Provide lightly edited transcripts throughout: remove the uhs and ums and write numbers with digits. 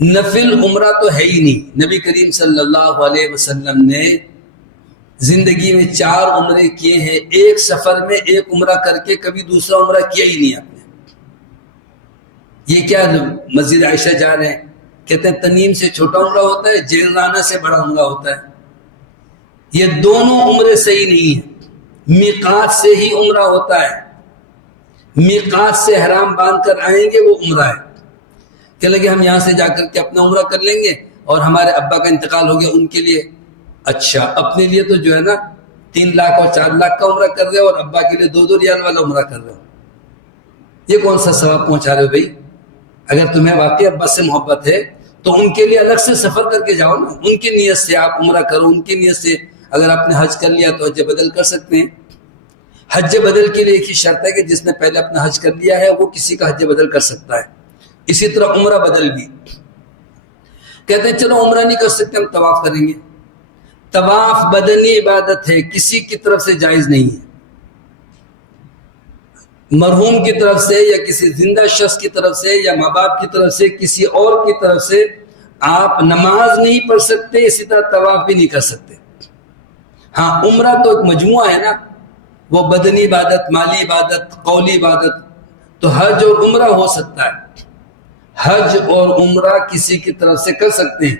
نفل عمرہ تو ہے ہی نہیں. نبی کریم صلی اللہ علیہ وسلم نے زندگی میں 4 عمرے کیے ہیں. ایک سفر میں ایک عمرہ کر کے کبھی دوسرا عمرہ کیا ہی نہیں آپ نے. یہ کیا مسجد عائشہ جا رہے ہیں, کہتے ہیں تنیم سے چھوٹا عمرہ ہوتا ہے, جیرانہ سے بڑا عمرہ ہوتا ہے. یہ دونوں عمرے صحیح نہیں ہیں. میقات سے ہی عمرہ ہوتا ہے. میقات سے احرام باندھ کر آئیں گے وہ عمرہ ہے. کہ لگے ہم یہاں سے جا کر کے اپنا عمرہ کر لیں گے اور ہمارے ابا کا انتقال ہو گیا ان کے لیے. اچھا, اپنے لیے تو جو ہے نا 3 لاکھ اور 4 لاکھ کا عمرہ کر رہے ہو اور ابا کے لیے 2 ریال والا عمرہ کر رہے ہو. یہ کون سا ثواب پہنچا رہے ہو بھائی؟ اگر تمہیں واقعی ابا سے محبت ہے تو ان کے لیے الگ سے سفر کر کے جاؤ نا. ان کی نیت سے آپ عمرہ کرو, ان کی نیت سے. اگر آپ نے حج کر لیا تو حج بدل کر سکتے ہیں. حج بدل کے لیے ایک ہی شرط ہے کہ جس نے پہلے اپنا حج کر لیا ہے وہ کسی کا حج بدل کر سکتا ہے. اسی طرح عمرہ بدل بھی. کہتے ہیں چلو عمرہ نہیں کر سکتے ہم طواف کریں گے. طواف بدنی عبادت ہے, کسی کی طرف سے جائز نہیں ہے. مرحوم کی طرف سے یا کسی زندہ شخص کی طرف سے یا ماں باپ کی طرف سے کسی اور کی طرف سے آپ نماز نہیں پڑھ سکتے, اسی طرح طواف بھی نہیں کر سکتے. ہاں, عمرہ تو ایک مجموعہ ہے نا, وہ بدنی عبادت, مالی عبادت, قولی عبادت. تو حج اور عمرہ ہو سکتا ہے. حج اور عمرہ کسی کی طرف سے کر سکتے ہیں,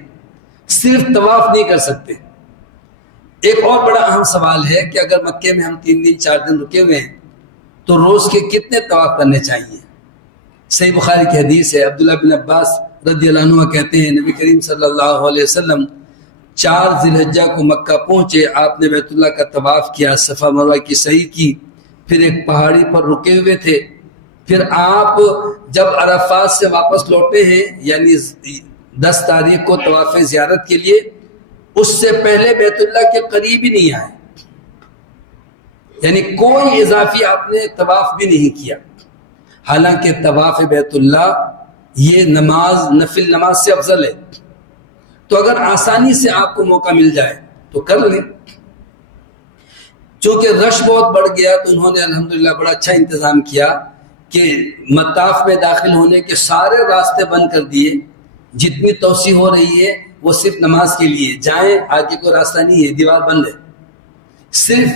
صرف طواف نہیں کر سکتے. ایک اور بڑا اہم سوال ہے کہ اگر مکے میں ہم 3 دن 4 دن رکے ہوئے ہیں تو روز کے کتنے طواف کرنے چاہیے؟ صحیح بخاری کی حدیث ہے. عبداللہ بن عباس رضی اللہ عنہ کہتے ہیں نبی کریم صلی اللہ علیہ وسلم 4 ذی الحجہ کو مکہ پہنچے, آپ نے بیت اللہ کا طواف کیا, صفا مروہ کی سعی کی, پھر ایک پہاڑی پر رکے ہوئے تھے. پھر آپ جب عرفات سے واپس لوٹے ہیں یعنی 10 تاریخ کو طواف زیارت کے لیے, اس سے پہلے بیت اللہ کے قریب ہی نہیں آئے. یعنی کوئی اضافی آپ نے طواف بھی نہیں کیا. حالانکہ طواف بیت اللہ یہ نماز, نفل نماز سے افضل ہے. تو اگر آسانی سے آپ کو موقع مل جائے تو کر لیں. چونکہ رش بہت بڑھ گیا تو انہوں نے الحمدللہ بڑا اچھا انتظام کیا کہ مطاف میں داخل ہونے کے سارے راستے بند کر دیے. جتنی توسیع ہو رہی ہے وہ صرف نماز کے لیے, جائیں آگے کوئی راستہ نہیں ہے, دیوار بند ہے. صرف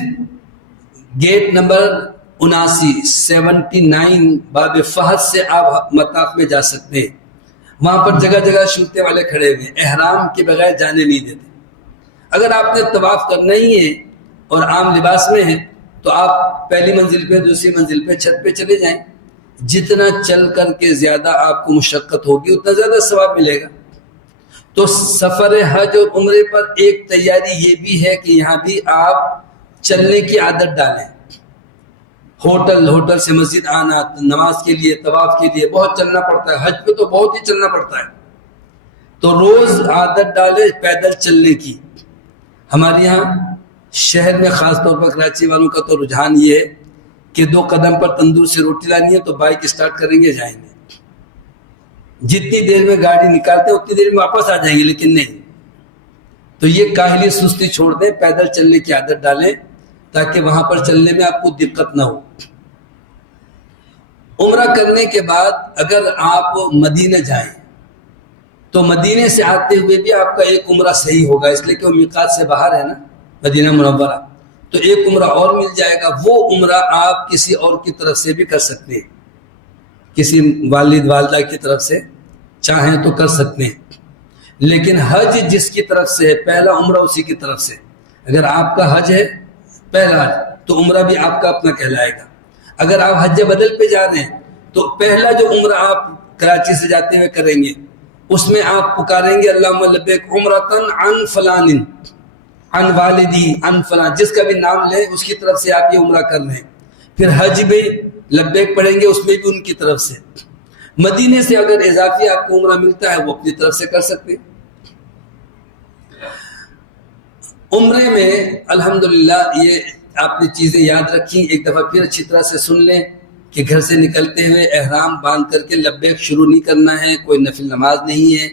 گیٹ نمبر 79 باب فہد سے آپ مطاف میں جا سکتے ہیں. وہاں پر جگہ جگہ شورتے والے کھڑے ہوئے, احرام کے بغیر جانے نہیں دیتے. اگر آپ نے طواف کرنا ہی ہے اور عام لباس میں ہیں تو آپ پہلی منزل پہ, دوسری منزل پہ, چھت پہ چلے جائیں. جتنا چل کر کے زیادہ آپ کو مشقت ہوگی اتنا زیادہ ثواب ملے گا. تو سفر حج اور عمرے پر ایک تیاری یہ بھی ہے کہ یہاں بھی آپ چلنے کی عادت ڈالیں. ہوٹل سے مسجد آنا, نماز کے لیے, طواف کے لیے بہت چلنا پڑتا ہے. حج پہ تو بہت ہی چلنا پڑتا ہے. تو روز عادت ڈالے پیدل چلنے کی. ہمارے یہاں شہر میں خاص طور پر کراچی والوں کا تو رجحان یہ ہے کہ 2 قدم پر تندور سے روٹی لانی ہے تو بائک اسٹارٹ کریں گے, جائیں گے. جتنی دیر میں گاڑی نکالتے ہیں اتنی دیر میں واپس آ جائیں گے. لیکن نہیں, تو یہ کاہلی سستی چھوڑ دیں, پیدل چلنے کی عادت ڈالیں تاکہ وہاں پر چلنے میں آپ کو دقت نہ ہو. عمرہ کرنے کے بعد اگر آپ مدینہ جائیں تو مدینے سے آتے ہوئے بھی آپ کا ایک عمرہ صحیح ہوگا, اس لیے کہ وہ میقات سے باہر ہے نا مدینہ منورہ. تو ایک عمرہ اور مل جائے گا. وہ عمرہ آپ کسی اور کی طرف سے بھی کر سکتے ہیں, کسی والد والدہ کی طرف سے چاہیں تو کر سکتے ہیں. لیکن حج جس کی طرف سے ہے, پہلا عمرہ اسی کی طرف سے. اگر آپ کا حج ہے پہلا حج تو عمرہ بھی آپ کا اپنا کہلائے گا. اگر آپ حج بدل پہ جا رہے ہیں تو پہلا جو عمرہ آپ کراچی سے جاتے ہوئے کریں گے اس میں آپ پکاریں گے اللہم لبیک عمرتن عن فلان عن والدی عن فلان, جس کا بھی نام لیں اس کی طرف سے آپ یہ عمرہ کر رہے ہیں. پھر حج میں لبیک پڑھیں گے, اس میں بھی ان کی طرف سے. مدینے سے اگر اضافی آپ کو عمرہ ملتا ہے وہ اپنی طرف سے کر سکتے ہیں. عمرے میں الحمدللہ یہ آپ نے چیزیں یاد رکھی, ایک دفعہ پھر اچھی طرح سے سن لیں کہ گھر سے نکلتے ہوئے احرام باندھ کر کے لبیک شروع نہیں کرنا ہے. کوئی نفل نماز نہیں ہے,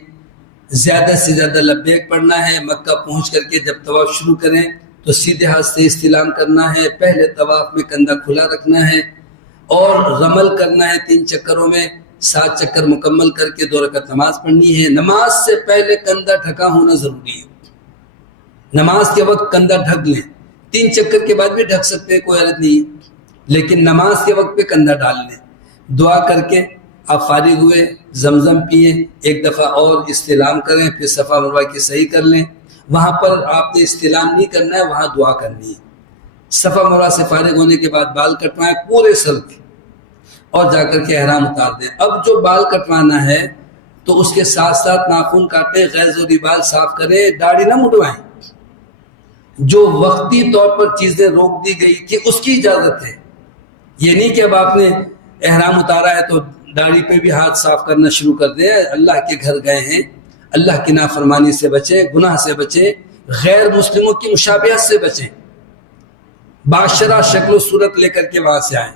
زیادہ سے زیادہ لبیک پڑھنا ہے. مکہ پہنچ کر کے جب طواف شروع کریں تو سیدھے ہاتھ سے استلام کرنا ہے. پہلے طواف میں کندھا کھلا رکھنا ہے اور رمل کرنا ہے 3 چکروں میں. 7 چکر مکمل کر کے 2 رکعت نماز پڑھنی ہے. نماز سے پہلے کندھا ڈھکا ہونا ضروری ہے. نماز کے وقت کندھا ڈھک لیں. 3 چکر کے بعد بھی ڈھک سکتے ہیں, کوئی حرج نہیں ہے, لیکن نماز کے وقت پہ کندھا ڈال لیں. دعا کر کے آپ فارغ ہوئے, زمزم پیے, ایک دفعہ اور استلام کریں, پھر صفا مروہ کی صحیح کر لیں. وہاں پر آپ نے استلام نہیں کرنا ہے, وہاں دعا کرنی ہے. صفا مروہ سے فارغ ہونے کے بعد بال کٹوائیں پورے سر کے, اور جا کر کے احرام اتار دیں. اب جو بال کٹوانا ہے تو اس کے ساتھ ساتھ ناخن کاٹیں, غیر ضروری بال صاف کریں, داڑھی نہ مڈوائیں. جو وقتی طور پر چیزیں روک دی گئی کہ اس کی اجازت ہے. یہ نہیں کہ اب آپ نے احرام اتارا ہے تو داڑھی پہ بھی ہاتھ صاف کرنا شروع کر دیں. اللہ کے گھر گئے ہیں, اللہ کی نافرمانی سے بچیں, گناہ سے بچیں, غیر مسلموں کی مشابہت سے بچیں, باشرہ شکل و صورت لے کر کے وہاں سے آئیں.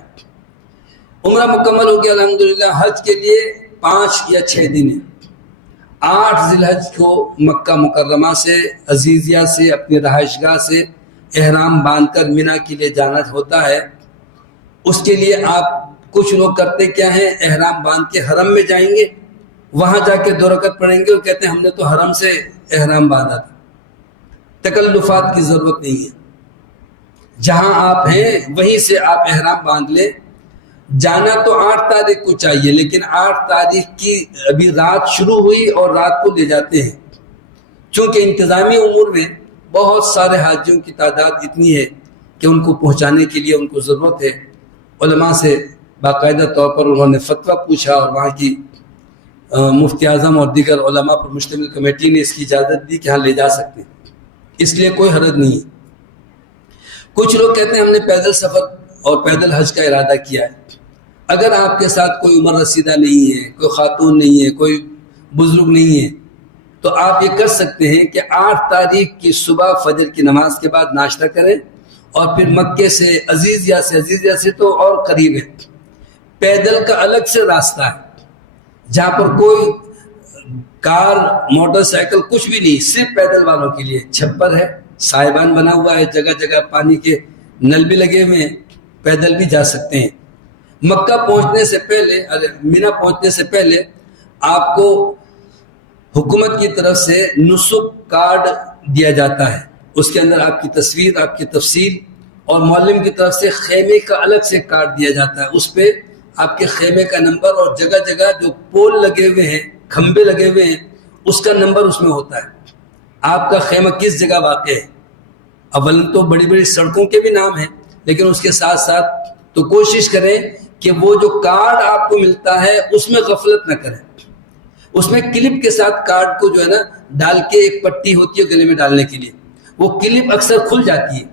عمرہ مکمل ہو گیا الحمدللہ. حج کے لیے 5 یا 6 دن ہیں. 8 ذی الحج کو مکہ مکرمہ سے, عزیزیہ سے, اپنی رہائش گاہ سے احرام باندھ کر مینا کے لیے جانا ہوتا ہے. اس کے لیے آپ کچھ لوگ کرتے کیا ہیں, احرام باندھ کے حرم میں جائیں گے, وہاں جا کے 2 رکعت پڑھیں گے اور کہتے ہیں ہم نے تو حرم سے احرام باندھا تھا. تکلفات کی ضرورت نہیں ہے. جہاں آپ ہیں وہیں سے آپ احرام باندھ لیں. جانا تو 8 تاریخ کو چاہیے, لیکن 8 تاریخ کی ابھی رات شروع ہوئی اور رات کو لے جاتے ہیں. چونکہ انتظامی امور میں بہت سارے حاجیوں کی تعداد اتنی ہے کہ ان کو پہنچانے کے لیے ان کو ضرورت ہے. علماء سے باقاعدہ طور پر انہوں نے فتویٰ پوچھا اور وہاں کی مفتی اعظم اور دیگر علماء پر مشتمل کمیٹی نے اس کی اجازت دی کہ ہاں لے جا سکتے ہیں, اس لیے کوئی حرج نہیں ہے. کچھ لوگ کہتے ہیں ہم نے پیدل سفر اور پیدل حج کا ارادہ کیا ہے. اگر آپ کے ساتھ کوئی عمر رسیدہ نہیں ہے, کوئی خاتون نہیں ہے, کوئی بزرگ نہیں ہے, تو آپ یہ کر سکتے ہیں کہ 8 تاریخ کی صبح فجر کی نماز کے بعد ناشتہ کریں اور پھر مکے سے عزیزیہ سے تو اور قریب ہے, پیدل کا الگ سے راستہ ہے جہاں پر کوئی کار موٹر سائیکل کچھ بھی نہیں, صرف پیدل والوں کے لیے چھپر ہے, سائبان بنا ہوا ہے, جگہ جگہ پانی کے نل بھی لگے ہوئے ہیں, پیدل بھی جا سکتے ہیں. مکہ پہنچنے سے پہلے, مینا پہنچنے سے پہلے آپ کو حکومت کی طرف سے نسک کارڈ دیا جاتا ہے. اس کے اندر آپ کی تصویر, آپ کی تفصیل, اور معلم کی طرف سے خیمے کا الگ سے کارڈ دیا جاتا ہے. اس پہ آپ کے خیمے کا نمبر اور جگہ جگہ جو پول لگے ہوئے ہیں, کھمبے لگے ہوئے ہیں, اس کا نمبر اس میں ہوتا ہے. آپ کا خیمہ کس جگہ واقع ہے. اول تو بڑی بڑی سڑکوں کے بھی نام ہیں, لیکن اس کے ساتھ ساتھ تو کوشش کریں کہ وہ جو کارڈ آپ کو ملتا ہے اس میں غفلت نہ کریں. اس میں کلپ کے ساتھ کارڈ کو جو ہے نا ڈال کے, ایک پٹی ہوتی ہے گلے میں ڈالنے کے لیے, وہ کلپ اکثر کھل جاتی ہے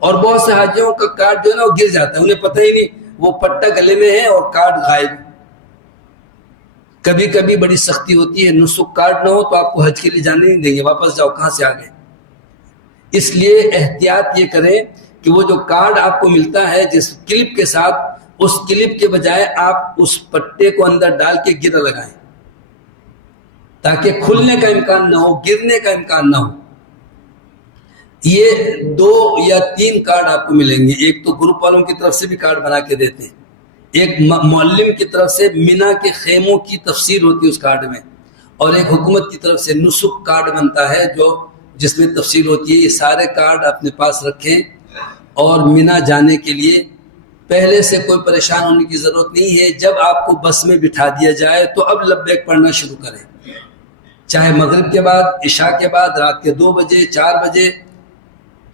اور بہت سے حاجیوں کا کارڈ جو ہے نا وہ گر جاتا ہے, انہیں پتہ ہی نہیں وہ پٹا گلے میں ہے اور کارڈ غائب. کبھی کبھی بڑی سختی ہوتی ہے, نسخ کارڈ نہ ہو تو آپ کو حج کے لیے جانے نہیں دیں گے, واپس جاؤ کہاں سے آ گئے. اس لیے احتیاط یہ کریں کہ وہ جو کارڈ آپ کو ملتا ہے جس کلپ کے ساتھ, اس کلپ کے بجائے آپ اس پٹے کو اندر ڈال کے گرہ لگائیں تاکہ کھلنے کا امکان نہ ہو, گرنے کا امکان نہ ہو. یہ 2 یا 3 کارڈ آپ کو ملیں گے. ایک تو گروپ والوں کی طرف سے بھی کارڈ بنا کے دیتے ہیں, ایک معلم کی طرف سے مینا کے خیموں کی تفسیر ہوتی ہے اس کارڈ میں, اور ایک حکومت کی طرف سے نسک کارڈ بنتا ہے جس میں تفصیل ہوتی ہے. یہ سارے کارڈ اپنے پاس رکھیں اور مینا جانے کے لیے پہلے سے کوئی پریشان ہونے کی ضرورت نہیں ہے. جب آپ کو بس میں بٹھا دیا جائے تو اب لبیک پڑھنا شروع کریں, چاہے مغرب کے بعد, عشاء کے بعد, رات کے 2 بجے, 4 بجے,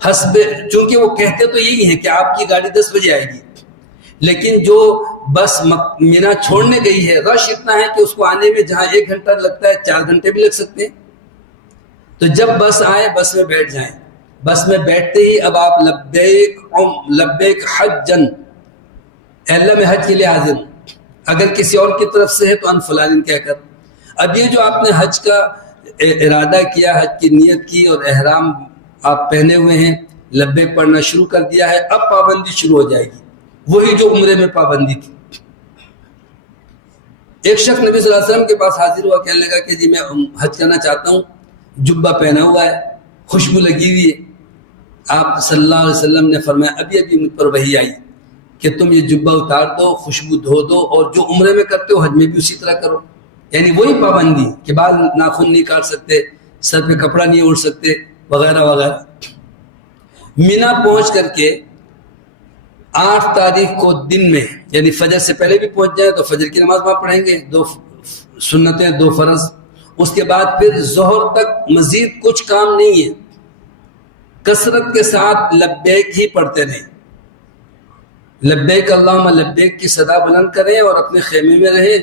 حسب, چونکہ وہ کہتے تو یہی ہے کہ آپ کی گاڑی 10 بجے آئے گی, لیکن جو بس مینا چھوڑنے گئی ہے رش اتنا ہے کہ اس کو آنے میں جہاں 1 گھنٹہ لگتا ہے 4 گھنٹے بھی لگ سکتے ہیں. تو جب بس آئے بس میں بیٹھ جائیں. بس میں بیٹھتے ہی اب آپ لبیک حجن, اے اللہ میں حج کے لیے حاضر ہوں. اگر کسی اور کی طرف سے ہے تو ان فلان کہہ کر. اب یہ جو آپ نے حج کا ارادہ کیا, حج کی نیت کی اور احرام آپ پہنے ہوئے ہیں, لبیک پڑھنا شروع کر دیا ہے, اب پابندی شروع ہو جائے گی, وہی جو عمرے میں پابندی تھی. ایک شخص نبی صلی اللہ علیہ وسلم کے پاس حاضر ہوا, کہنے لگا کہ جی میں حج کرنا چاہتا ہوں, جبہ پہنا ہوا ہے, خوشبو لگی ہوئی ہے. آپ صلی اللہ علیہ وسلم نے فرمایا ابھی ابھی مجھ پر وحی آئی کہ تم یہ جبہ اتار دو، خوشبو دھو دو، اور جو عمرے میں کرتے ہو حج میں بھی اسی طرح کرو. یعنی وہی پابندی کہ بال ناخن نہیں کاٹ سکتے، سر پہ کپڑا نہیں اوڑھ سکتے، وغیرہ وغیرہ. مینا پہنچ کر کے 8 تاریخ کو دن میں، یعنی فجر سے پہلے بھی پہنچ جائے تو فجر کی نماز وہاں پڑھیں گے، 2 سنتیں 2 فرض. اس کے بعد پھر ظہر تک مزید کچھ کام نہیں ہے، کثرت کے ساتھ لبیک ہی پڑھتے رہیں. لبیک اللہم لبیک کی صدا بلند کریں اور اپنے خیمے میں رہیں.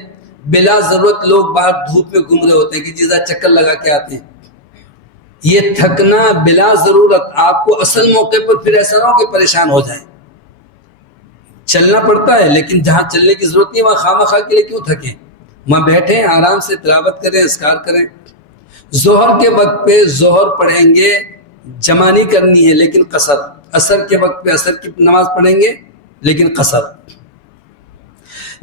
بلا ضرورت لوگ باہر دھوپ میں گھوم رہے ہوتے ہیں کہ جیسا چکر لگا کے آتے ہیں. یہ تھکنا بلا ضرورت آپ کو اصل موقع پر پھر ایسا نہ ہو کہ پریشان ہو جائیں. چلنا پڑتا ہے لیکن جہاں چلنے کی ضرورت نہیں وہاں خواہ مخواہ کے لیے کیوں تھکیں. وہاں بیٹھیں، آرام سے تلاوت کریں، اذکار کریں. ظہر کے وقت پہ ظہر پڑھیں گے، جمع نہیں کرنی ہے لیکن قصر. عصر کے وقت پہ عصر کی نماز پڑھیں گے لیکن قصر.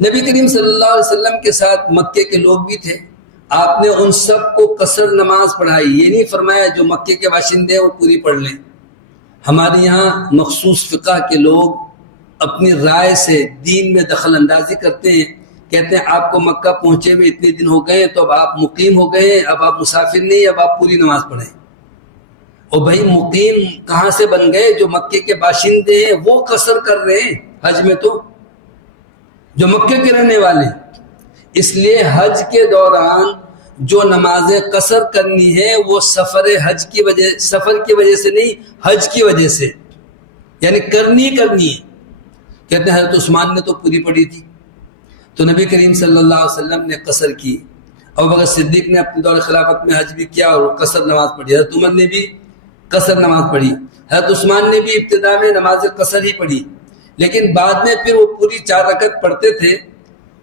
نبی کریم صلی اللہ علیہ وسلم کے ساتھ مکے کے لوگ بھی تھے، آپ نے ان سب کو قصر نماز پڑھائی. یہ نہیں فرمایا جو مکے کے باشندے ہیں وہ پوری پڑھ لیں. ہمارے یہاں مخصوص فقہ کے لوگ اپنی رائے سے دین میں دخل اندازی کرتے ہیں، کہتے ہیں آپ کو مکہ پہنچے ہوئے اتنے دن ہو گئے ہیں تو اب آپ مقیم ہو گئے ہیں، اب آپ مسافر نہیں، اب آپ پوری نماز پڑھیں. اور بھائی مقیم کہاں سے بن گئے؟ جو مکے کے باشندے ہیں وہ قصر کر رہے ہیں حج میں، تو جو مکے کے رہنے والے. اس لیے حج کے دوران جو نمازیں قصر کرنی ہے وہ سفر کی وجہ سے نہیں، حج کی وجہ سے، یعنی کرنی ہے. کہتے ہیں حضرت عثمان نے تو پوری پڑھی تھی، تو نبی کریم صلی اللہ علیہ وسلم نے قصر کی. ابوبکر صدیق نے اپنے دور خلافت میں حج بھی کیا اور قصر نماز پڑھی. حضرت عمر نے بھی قصر نماز پڑھی. حضرت عثمان نے بھی ابتدا میں نماز قصر ہی پڑھی، لیکن بعد میں پھر وہ پوری 4 رکعت پڑھتے تھے.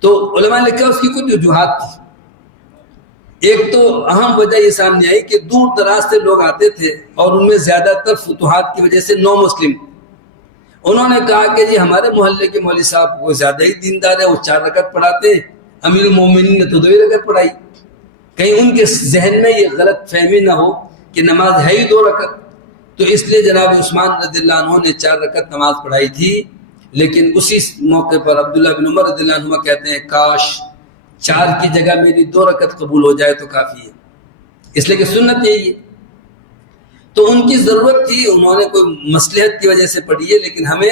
تو علماء نے لکھا اس کی کچھ وجوہات تھی. ایک تو اہم وجہ یہ سامنے آئی کہ دور دراز سے لوگ آتے تھے اور ان میں زیادہ تر فتوحات کی وجہ سے نو مسلم. انہوں نے کہا کہ جی ہمارے محلے کے مولوی صاحب وہ زیادہ ہی دیندار ہے، وہ 4 رکعت پڑھاتے ہیں، امیر المومنین نے تو 2 رکعت پڑھائی. کہیں ان کے ذہن میں یہ غلط فہمی نہ ہو کہ نماز ہے ہی 2 رکعت. تو اس لیے جناب عثمان رضی اللہ عنہ نے 4 رکعت نماز پڑھائی تھی. لیکن اسی موقع پر عبداللہ بن عمر رضی اللہ عنہ کہتے ہیں کاش 4 کی جگہ میری 2 رکعت قبول ہو جائے تو کافی ہے، اس لیے کہ سنت یہی ہے. تو ان کی ضرورت تھی، انہوں نے کوئی مصلحت کی وجہ سے پڑھی ہے، لیکن ہمیں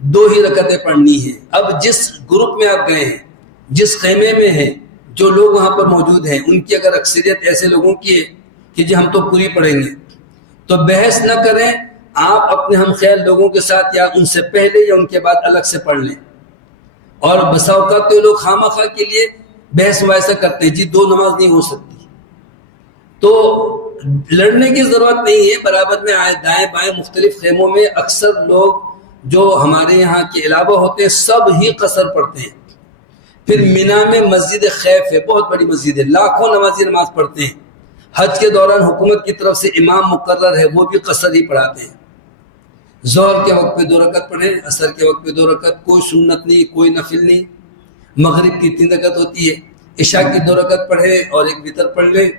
2 ہی رکعتیں پڑھنی ہیں. اب جس گروپ میں آپ گئے ہیں، جس خیمے میں ہیں، جو لوگ وہاں پر موجود ہیں، ان کی اگر اکثریت ایسے لوگوں کی ہے کہ جی ہم تو پوری پڑھیں گے، تو بحث نہ کریں. آپ اپنے ہم خیال لوگوں کے ساتھ یا ان سے پہلے یا ان کے بعد الگ سے پڑھ لیں. اور بسا اوقات تو لوگ خواہ مخواہ کے لیے بحث مباحثہ کرتے ہیں، جی 2 نماز نہیں ہو سکتی. تو لڑنے کی ضرورت نہیں ہے. برابر میں آئے دائیں بائیں مختلف خیموں میں اکثر لوگ جو ہمارے یہاں کے علاوہ ہوتے ہیں سب ہی قصر پڑھتے ہیں. پھر مینا میں مسجد خیف ہے، بہت بڑی مسجد ہے، لاکھوں نمازی نماز پڑھتے ہیں. حج کے دوران حکومت کی طرف سے امام مقرر ہے، وہ بھی قصر ہی پڑھاتے ہیں. ظہر کے وقت پہ 2 رکعت پڑھیں، عصر کے وقت پہ 2 رکعت، کوئی سنت نہیں، کوئی نفل نہیں. مغرب کی 3 رکعت ہوتی ہے، عشاء کی 2 رکعت پڑھیں اور 1 وتر پڑھ لیں،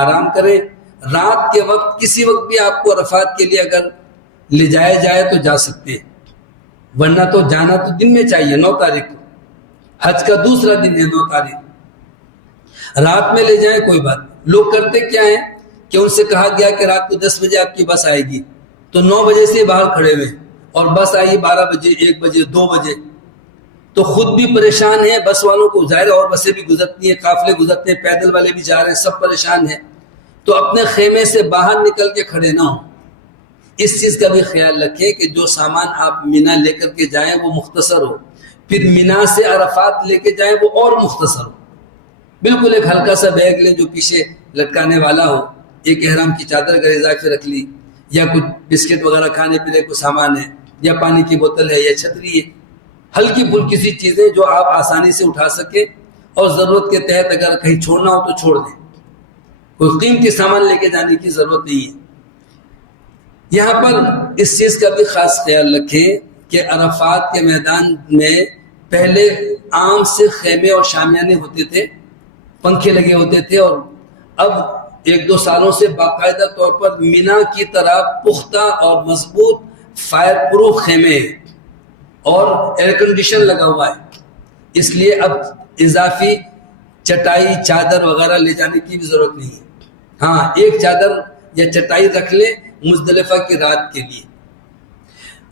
آرام کریں. رات کے وقت کسی وقت بھی آپ کو عرفات کے لیے اگر لے جایا جائے تو جا سکتے ہیں، ورنہ تو جانا تو دن میں چاہیے. 9 تاریخ کو حج کا دوسرا دن ہے، 9 تاریخ رات میں لے جائیں کوئی بات. لوگ کرتے کیا ہیں کہ ان سے کہا گیا کہ رات کو 10 بجے آپ کی بس آئے گی، تو 9 بجے سے باہر کھڑے ہوئے اور بس آئی 12 بجے 1 بجے 2 بجے. تو خود بھی پریشان ہیں، بس والوں کو ظاہر اور بسیں بھی گزرتی ہیں، قافلے گزرتے ہیں، پیدل والے بھی جا رہے ہیں، سب پریشان ہیں. تو اپنے خیمے سے باہر نکل کے کھڑے نہ ہوں. اس چیز کا بھی خیال رکھیں کہ جو سامان آپ مینا لے کر کے جائیں وہ مختصر ہو، پھر مینا سے عرفات لے کے جائیں وہ اور مختصر ہو. بالکل ایک ہلکا سا بیگ لیں جو پیچھے لٹکانے والا ہو، ایک احرام کی چادر اگر اضافے رکھ لی، یا کچھ بسکٹ وغیرہ کھانے پینے کو سامان ہے، یا پانی کی بوتل ہے، یا چھتری ہے. ہلکی پھلکی سی چیزیں جو آپ آسانی سے اٹھا سکیں، اور ضرورت کے تحت اگر کہیں چھوڑنا ہو تو چھوڑ دیں. کوئی قیمتی سامان لے کے جانے کی ضرورت نہیں ہے. یہاں پر اس چیز کا بھی خاص خیال رکھیں کہ عرفات کے میدان میں پہلے عام سے خیمے اور شامیانے ہوتے تھے، پنکھے لگے ہوتے تھے، اور اب 1-2 سالوں سے باقاعدہ طور پر مینا کی طرح پختہ اور مضبوط فائر پروف خیمے ہیں. اور ایئر کنڈیشن لگا ہوا ہے، اس لیے اب اضافی چٹائی چادر وغیرہ لے جانے کی بھی ضرورت نہیں ہے. ہاں ایک چادر یا چٹائی رکھ لے مزدلفہ کی رات کے لیے.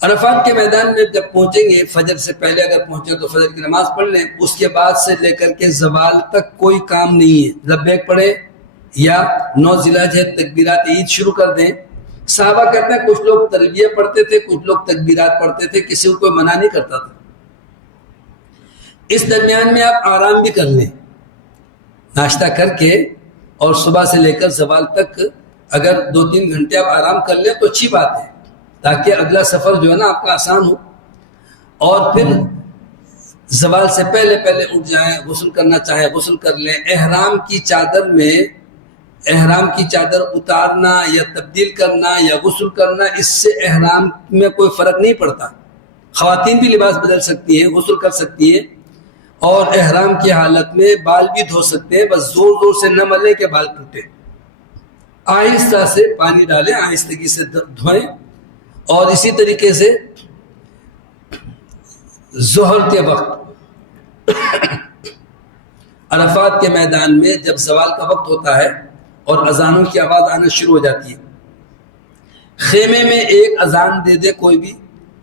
عرفات کے میدان میں جب پہنچیں گے فجر سے پہلے اگر پہنچے تو فجر کی نماز پڑھ لیں، اس کے بعد سے لے کر کے زوال تک کوئی کام نہیں ہے. لبیک پڑھے یا 9 ذی الحجہ ہے تکبیرات عید شروع کر دیں. صحابہ کہتے ہیں کچھ لوگ تلبیہ پڑھتے تھے، کچھ لوگ تکبیرات پڑھتے تھے، کسی کو کوئی منع نہیں کرتا تھا. اس درمیان میں آپ آرام بھی کر لیں، ناشتہ کر کے، اور صبح سے لے کر زوال تک اگر 2-3 گھنٹے آپ آرام کر لیں تو اچھی بات ہے، تاکہ اگلا سفر جو ہے نا آپ کا آسان ہو. اور پھر زوال سے پہلے اٹھ جائیں، غسل کرنا چاہے غسل کر لیں. احرام کی چادر اتارنا یا تبدیل کرنا یا غسل کرنا، اس سے احرام میں کوئی فرق نہیں پڑتا. خواتین بھی لباس بدل سکتی ہیں، غسل کر سکتی ہیں، اور احرام کی حالت میں بال بھی دھو سکتے ہیں. بس زور زور سے نہ ملیں کہ بال ٹوٹے. آہستہ سے پانی ڈالیں، آہستگی سے دھوئیں. اور اسی طریقے سے ظہر کے وقت عرفات کے میدان میں جب زوال کا وقت ہوتا ہے اور اذانوں کی آواز آنا شروع ہو جاتی ہے، خیمے میں ایک اذان دے دے کوئی بھی،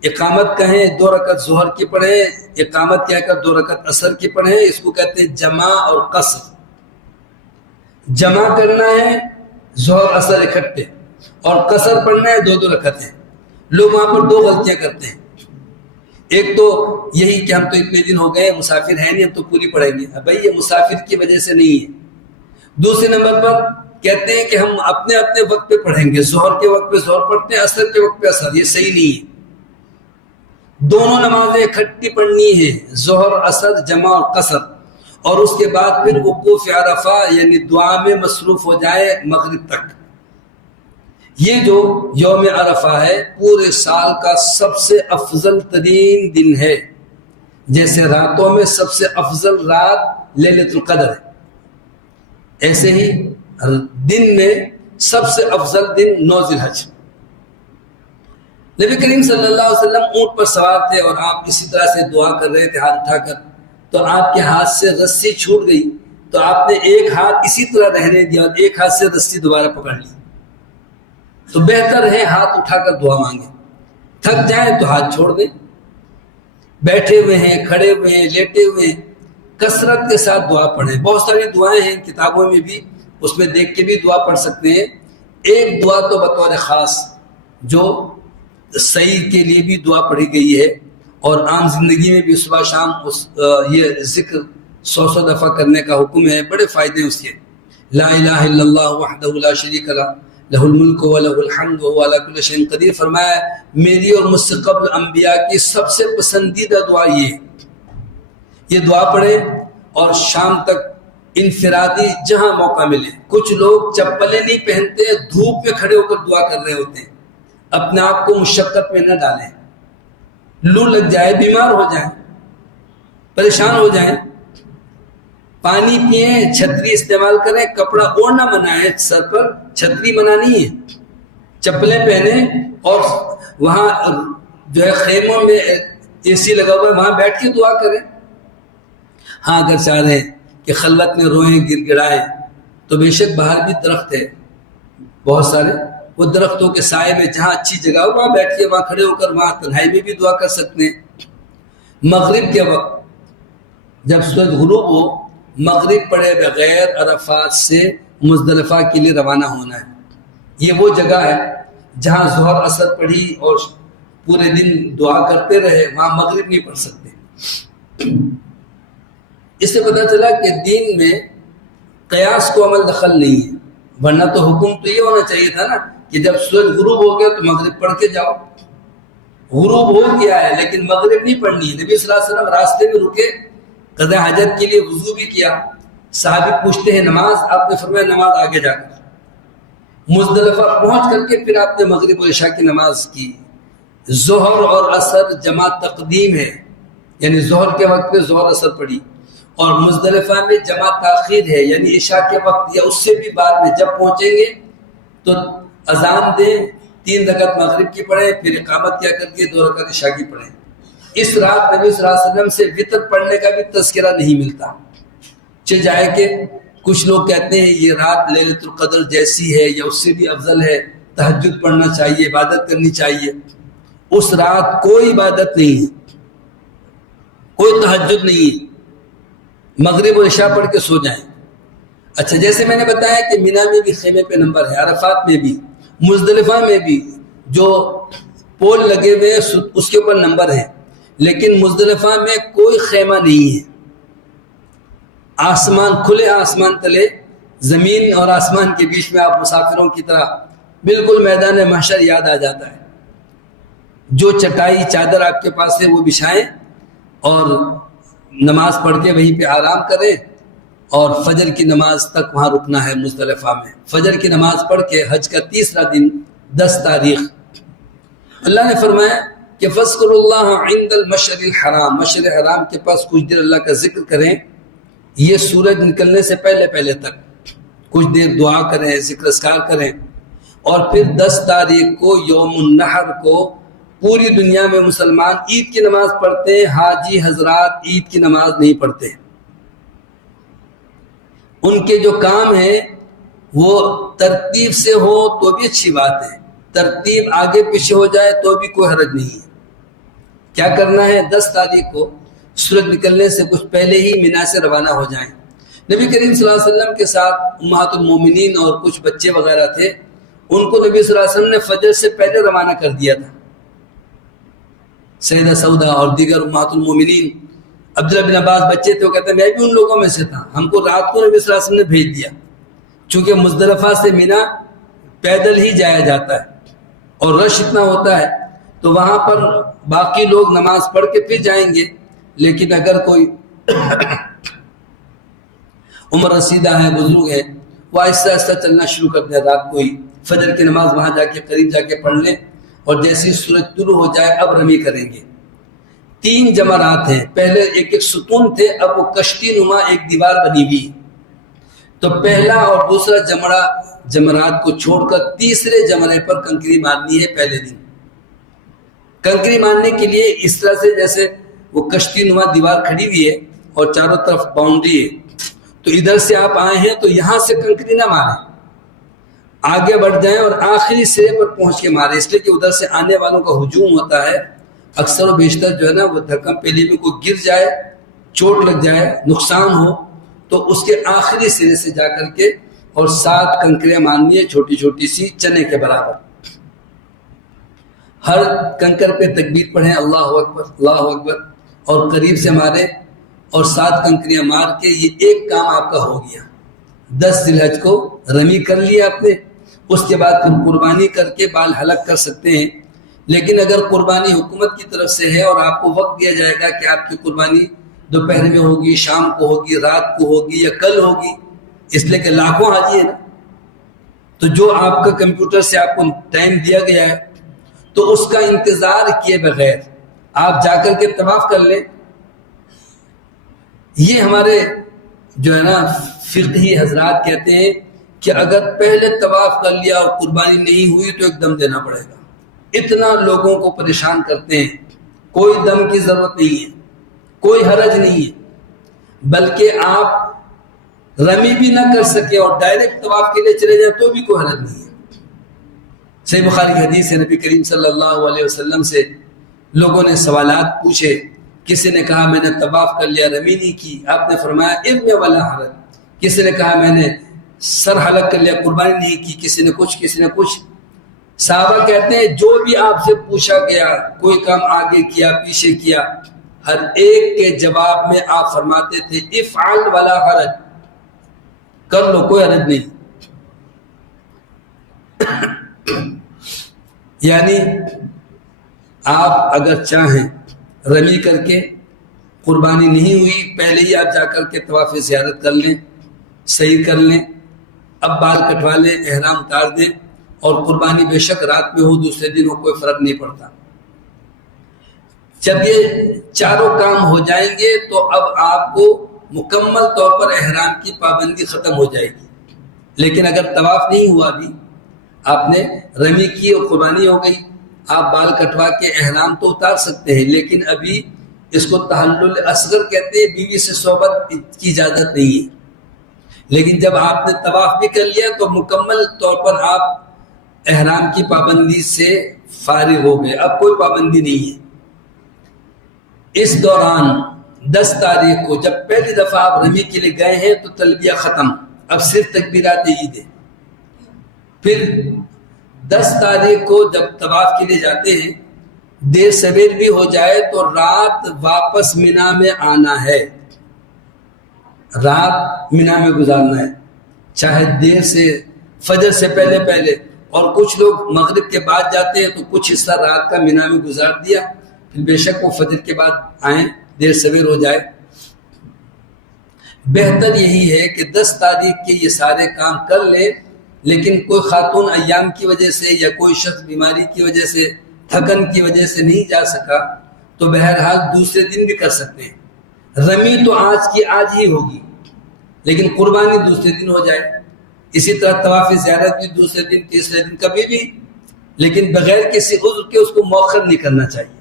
اقامت کہیں 2 رکعت ظہر کی پڑھیں، اقامت کہہ کر 2 رکعت عصر کی پڑھیں. اس کو کہتے ہیں جمع اور قصر. جمع کرنا ہے ظہر عصر اکٹھے، اور قصر پڑھنا ہے 2 رکعتیں. لوگ وہاں پر 2 غلطیاں کرتے ہیں. ایک تو یہی کہ ہم تو اتنے دن ہو گئے مسافر ہیں نہیں، ہم تو پوری پڑھیں گے. بھائی یہ مسافر کی وجہ سے نہیں ہے. دوسرے نمبر پر کہتے ہیں کہ ہم اپنے وقت پہ پڑھیں گے، ظہر کے وقت پہ ظہر پڑھتے ہیں، عصر کے وقت پہ عصر. یہ صحیح نہیں ہے. دونوں نمازیں اکٹھی پڑھنی ہے، ظہر عصر جمع اور قصر. اور اس کے بعد پھر وقوف عرفہ یعنی دعا میں مصروف ہو جائے مغرب تک. یہ جو یوم عرفہ ہے پورے سال کا سب سے افضل ترین دن ہے. جیسے راتوں میں سب سے افضل رات لیلۃ القدر ہے، ایسے ہی دن میں سب سے افضل دن 9 ذی الحجہ. نبی کریم صلی اللہ علیہ وسلم اونٹ پر سوار تھے اور آپ اسی طرح سے دعا کر رہے تھے ہاتھ اٹھا کر، تو آپ کے ہاتھ سے رسی چھوٹ گئی، تو آپ نے ایک ہاتھ اسی طرح رہنے دیا اور ایک ہاتھ سے رسی دوبارہ پکڑ لی. تو بہتر ہے ہاتھ اٹھا کر دعا مانگیں. تھک جائیں تو ہاتھ چھوڑ دیں. بیٹھے ہوئے ہیں، کھڑے ہوئے ہیں، لیٹے ہوئے ہیں، کثرت کے ساتھ دعا پڑھیں. بہت ساری دعائیں ہیں کتابوں میں بھی، اس میں دیکھ کے بھی دعا پڑھ سکتے ہیں. ایک دعا تو بطور خاص جو صحیح کے لیے بھی دعا پڑھی گئی ہے، اور عام زندگی میں بھی صبح شام یہ ذکر 100 دفعہ کرنے کا حکم ہے. بڑے فائدے ہیں اس کے. لا الہ الا اللہ وحدہ لا شریک لہ لہ الملک و لہ الحمد وہو علی کل شیء قدیر. فرمایا میری اور مجھ سے قبل انبیاء کی سب سے پسندیدہ دعا یہ دعا پڑھیں. اور شام تک انفرادی جہاں موقع ملے. کچھ لوگ چپلیں نہیں پہنتے، دھوپ میں کھڑے ہو کر دعا کر رہے ہوتے ہیں. اپنے آپ کو مشقت میں نہ ڈالیں، لو لگ جائے، بیمار ہو جائیں، پریشان ہو جائیں. پانی پئیں، چھتری استعمال کریں، کپڑا اوڑھنا منع ہے، سر پر چھتری منع نہیں ہے. چپلیں پہنیں اور وہاں جو ہے خیموں میں اے سی لگا ہوا ہے وہاں بیٹھ کے دعا کریں. ہاں اگر چاہ رہے ہیں کہ خلوت میں روئیں گر گڑائیں تو بے شک باہر بھی درخت ہے بہت سارے، وہ درختوں کے سائے میں جہاں اچھی جگہ ہو وہاں بیٹھ کے وہاں کھڑے ہو کر وہاں تنہائی میں بھی دعا کر سکتے ہیں. مغرب کے وقت جب سورج غروب ہو، مغرب پڑھے بغیر عرفات سے مزدلفہ کے لیے روانہ ہونا ہے. یہ وہ جگہ ہے جہاں ظہر عصر پڑھی اور پورے دن دعا کرتے رہے، وہاں مغرب نہیں پڑھ سکتے. اس سے پتہ چلا کہ دین میں قیاس کو عمل دخل نہیں ہے، ورنہ تو حکم تو یہ ہونا چاہیے تھا نا کہ جب سورج غروب ہو گیا تو مغرب پڑھ کے جاؤ. غروب ہو گیا ہے لیکن مغرب نہیں پڑھنی ہے. نبی صلی اللہ علیہ وسلم راستے میں رکے، قضاء حاجت کے لیے وضو بھی کیا. صحابی پوچھتے ہیں نماز؟ آپ نے فرمایا نماز آگے جا کر. مزدلفہ پہنچ کر کے پھر آپ نے مغرب و عشاء کی نماز کی. ظہر اور عصر جمع تقدیم ہے، یعنی ظہر کے وقت پہ ظہر عصر پڑھی، اور مزدلفہ میں جمع تاخیر ہے، یعنی عشاء کے وقت یا اس سے بھی بعد میں جب پہنچیں گے تو اذان دیں، 3 رکعت مغرب کی پڑھیں، پھر اقامت کیا کر کے 2 رکعت عشاء کی پڑھیں. اس رات نبی صلی اللہ علیہ وسلم سے وطر پڑھنے کا بھی تذکرہ نہیں ملتا. چل جائے کہ کچھ لوگ کہتے ہیں یہ رات لیلۃ القدر جیسی ہے یا اس سے بھی افضل ہے, تہجد پڑھنا چاہیے, عبادت کرنی چاہیے. اس رات کوئی عبادت نہیں ہے, کوئی تہجد نہیں ہے, مغرب و عشاء پڑھ کے سو جائیں. اچھا, جیسے میں نے بتایا کہ مینا میں بھی خیمے پہ نمبر ہے, عرفات میں بھی, مزدلفہ میں بھی جو پول لگے ہوئے اس کے اوپر نمبر ہے, لیکن مزدلفہ میں کوئی خیمہ نہیں ہے. آسمان, کھلے آسمان تلے, زمین اور آسمان کے بیچ میں آپ مسافروں کی طرح بالکل میدان محشر یاد آ جاتا ہے. جو چٹائی چادر آپ کے پاس ہے وہ بچھائیں اور نماز پڑھ کے وہیں پہ آرام کریں, اور فجر کی نماز تک وہاں رکنا ہے مزدلفہ میں. فجر کی نماز پڑھ کے حج کا 3 دن 10 تاریخ اللہ نے فرمایا کہ فَاذْكُرُوا اللَّهَ عِنْدَ الْمَشْعَرِ الْحَرَامِ, مشعر حرام کے پاس کچھ دیر اللہ کا ذکر کریں. یہ سورج نکلنے سے پہلے تک کچھ دیر دعا کریں, ذکر اذکار کریں. اور پھر 10 تاریخ کو یوم النحر کو پوری دنیا میں مسلمان عید کی نماز پڑھتے ہیں, حاجی حضرات عید کی نماز نہیں پڑھتے. ان کے جو کام ہے وہ ترتیب سے ہو تو بھی اچھی بات ہے, ترتیب آگے پیچھے ہو جائے تو بھی کوئی حرج نہیں ہے. کیا کرنا ہے, 10 تاریخ کو سورج نکلنے سے کچھ پہلے ہی مینا سے روانہ ہو جائیں. نبی کریم صلی اللہ علیہ وسلم کے ساتھ امہات المومنین اور کچھ بچے وغیرہ تھے, ان کو نبی صلی اللہ علیہ وسلم نے فجر سے پہلے روانہ کر دیا تھا. سیدہ سودا اور دیگر امہات المومنین, عبداللہ بن عباس بچے تھے, وہ کہتے ہیں میں بھی ان لوگوں میں سے تھا. ہم کو رات کو نبی صلی اللہ علیہ وسلم نے بھیج دیا, چونکہ مزدلفہ سے مینا پیدل ہی جایا جاتا ہے اور رش اتنا ہوتا ہے, تو وہاں پر باقی لوگ نماز پڑھ کے پھر جائیں گے. لیکن اگر کوئی عمر رسیدہ ہے, بزرگ ہے, وہ آہستہ آہستہ چلنا شروع کر دیں. رات کو ہی فجر کی نماز وہاں جا کے قریب جا کے پڑھ لیں, اور جیسی سورج طلوع ہو جائے اب رمی کریں گے. 3 جمرات ہیں, پہلے ایک ستون تھے, اب وہ کشتی نما ایک دیوار بنی ہوئی. تو پہلا اور دوسرا جمرات کو چھوڑ کر تیسرے جمرے پر کنکری مارنی ہے. پہلے دن کنکری مارنے کے لیے اس طرح سے جیسے وہ کشتی نما دیوار کھڑی ہوئی ہے اور چاروں طرف باؤنڈری ہے, تو ادھر سے آپ آئے ہیں تو یہاں سے کنکری نہ ماریں, آگے بڑھ جائیں اور آخری سرے پر پہنچ کے ماریں. اس لیے کہ ادھر سے آنے والوں کا ہجوم ہوتا ہے, اکثر و بیشتر جو ہے نا وہ دھکم پیلی میں کوئی گر جائے, چوٹ لگ جائے, نقصان ہو, تو اس کے آخری سرے سے جا کر کے اور 7 کنکریاں مارنی ہے, چھوٹی چھوٹی سی چنے کے برابر. ہر کنکر پہ تکبیر پڑھیں, اللہ اکبر اللہ اکبر, اور قریب سے مارے اور 7 کنکریاں مار کے یہ ایک کام آپ کا ہو گیا. 10 ذی الحج کو رمی کر لیا آپ نے, اس کے بعد پھر قربانی کر کے بال حلق کر سکتے ہیں. لیکن اگر قربانی حکومت کی طرف سے ہے اور آپ کو وقت دیا جائے گا کہ آپ کی قربانی دوپہر میں ہوگی, شام کو ہوگی, رات کو ہوگی یا کل ہوگی, اس لیے کہ لاکھوں حاجی ہے نا, تو جو آپ کا کمپیوٹر سے آپ کو ٹائم دیا گیا ہے تو اس کا انتظار کیے بغیر آپ جا کر کے طواف کر لیں. یہ ہمارے جو ہے نا فقہی حضرات کہتے ہیں کہ اگر پہلے طواف کر لیا اور قربانی نہیں ہوئی تو ایک دم دینا پڑے گا. اتنا لوگوں کو پریشان کرتے ہیں, کوئی دم کی ضرورت نہیں ہے, کوئی حرج نہیں ہے, بلکہ آپ رمی بھی نہ کر سکے اور ڈائریکٹ طواف کے لیے چلے جائیں تو بھی کوئی حرج نہیں ہے. صحیح بخاری کی حدیث ہے, نبی کریم صلی اللہ علیہ وسلم سے لوگوں نے سوالات پوچھے. کسی نے کہا میں نے طواف کر لیا, رمی نہیں کی, آپ نے فرمایا ابن ولا حرج. کسی نے کہا میں نے سر حلق کر لیا, قربانی نہیں کی, کسی نے کچھ. صحابہ کہتے ہیں جو بھی آپ سے پوچھا گیا, کوئی کام آگے کیا پیچھے کیا, ہر ایک کے جواب میں آپ فرماتے تھے افعل ولا حرج, کر لو کوئی حرج نہیں. یعنی آپ اگر چاہیں رمی کر کے قربانی نہیں ہوئی, پہلے ہی آپ جا کر کے طواف زیارت کر لیں, صحیح کر لیں, اب بال کٹوا لیں, احرام اتار دیں, اور قربانی بے شک رات میں ہو دوسرے دن ہو کوئی فرق نہیں پڑتا. جب یہ چاروں کام ہو جائیں گے تو اب آپ کو مکمل طور پر احرام کی پابندی ختم ہو جائے گی. لیکن اگر طواف نہیں ہوا بھی, آپ نے رمی کی اور قربانی ہو گئی, آپ بال کٹوا کے احرام تو اتار سکتے ہیں، لیکن ابھی اس کو تحلل اصغر کہتے ہیں، بیوی سے صحبت کی اجازت نہیں ہے۔ لیکن جب آپ نے طواف بھی کر لیا تو مکمل طور پر آپ احرام کی پابندی سے فارغ ہو گئے، اب کوئی پابندی نہیں ہے۔ اس دوران 10 تاریخ کو جب پہلی دفعہ آپ رمی کے لیے گئے ہیں تو تلبیہ ختم، اب صرف تکبیرات عید ہے۔ پھر 10 تاریخ کو جب طواف کے لیے جاتے ہیں، دیر سویر بھی ہو جائے تو رات واپس مینا میں آنا ہے، رات مینا میں گزارنا ہے، چاہے دیر سے فجر سے پہلے پہلے، اور کچھ لوگ مغرب کے بعد جاتے ہیں تو کچھ حصہ رات کا مینا میں گزار دیا، پھر بے شک وہ فجر کے بعد آئیں، دیر سویر ہو جائے۔ بہتر یہی ہے کہ 10 تاریخ کے یہ سارے کام کر لیں، لیکن کوئی خاتون ایام کی وجہ سے یا کوئی شخص بیماری کی وجہ سے، تھکن کی وجہ سے نہیں جا سکا تو بہرحال دوسرے دن بھی کر سکتے ہیں۔ رمی تو آج کی آج ہی ہوگی، لیکن قربانی دوسرے دن ہو جائے۔ اسی طرح طواف زیارت بھی دوسرے دن، تیسرے دن، کبھی بھی، لیکن بغیر کسی عذر کے اس کو مؤخر نہیں کرنا چاہیے۔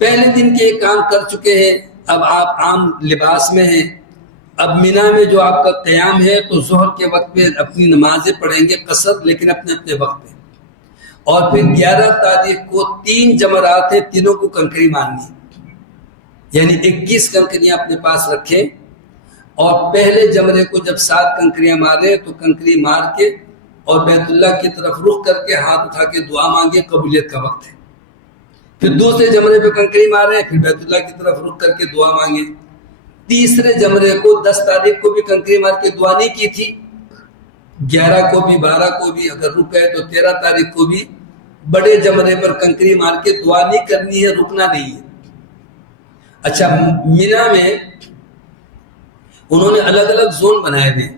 پہلے دن کے کام کر چکے ہیں، اب آپ عام لباس میں ہیں، اب مینا میں جو آپ کا قیام ہے تو ظہر کے وقت میں اپنی نمازیں پڑھیں گے قصر، لیکن اپنے اپنے وقت میں، اور پھر 11 تاریخ کو 3 جمرات ہیں، تینوں کو کنکری مارنی، یعنی 21 کنکریاں اپنے پاس رکھیں، اور پہلے جمرے کو جب 7 کنکریاں مارے تو کنکری مار کے اور بیت اللہ کی طرف رخ کر کے ہاتھ اٹھا کے دعا مانگے، قبولیت کا وقت ہے۔ پھر دوسرے جمرے پہ کنکری مارے، پھر بیت اللہ کی طرف رخ کر کے دعا مانگے۔ تیسرے جمرے کو 10 تاریخ کو بھی کنکری مار کے دعا نہیں کی تھی، 11 کو بھی، 12 کو بھی، اگر رک گئے تو 13 تاریخ کو بھی بڑے جمرے پر کنکری مار کے دعا نہیں کرنی ہے، رکنا نہیں ہے۔ اچھا، مینا میں انہوں نے الگ الگ زون بنائے ہوئے،